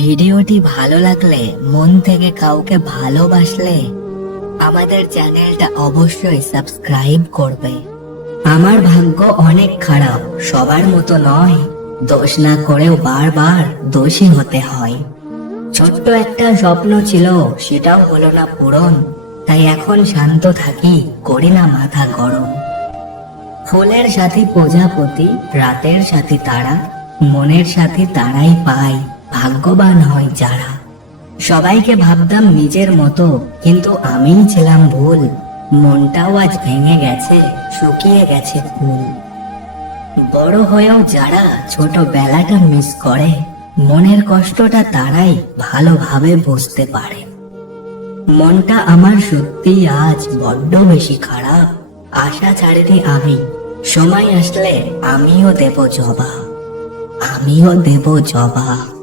ভিডিওটি ভালো লাগলে, মন থেকে কাউকে ভালোবাসলে আমাদের চ্যানেলটা অবশ্যই সাবস্ক্রাইব করবে। আমার ভাগ্য অনেক খারাপ, সবার মতো নয়। দোষ না করেও বারবার দোষী হতে হয়। ছোট্ট একটা স্বপ্ন ছিল, সেটাও হলো না পূরণ। তাই এখন শান্ত থাকি, করি না মাথা গরম। ফুলের সাথী প্রজাপতি, রাতের সাথী তারা, মনের সাথী তারাই পায়, ভাগ্যবান হয় যারা। সবাইকে ভাবতাম নিজের মতো, কিন্তু আমিই ছিলাম ভুল। মনটাও আজ ভেঙে গেছে, শুকিয়ে গেছে ফুল। বড় হয়েও যারা ছোটবেলাটা মিস করে, মনের কষ্টটা তারাই ভালোভাবে বুঝতে পারে। মনটা আমার সত্যি আজ বড্ড বেশি খারাপ। আশা ছাড়িনি আমি, সময় আসলে আমিও দেব জবাব, আমিও দেব জবাব।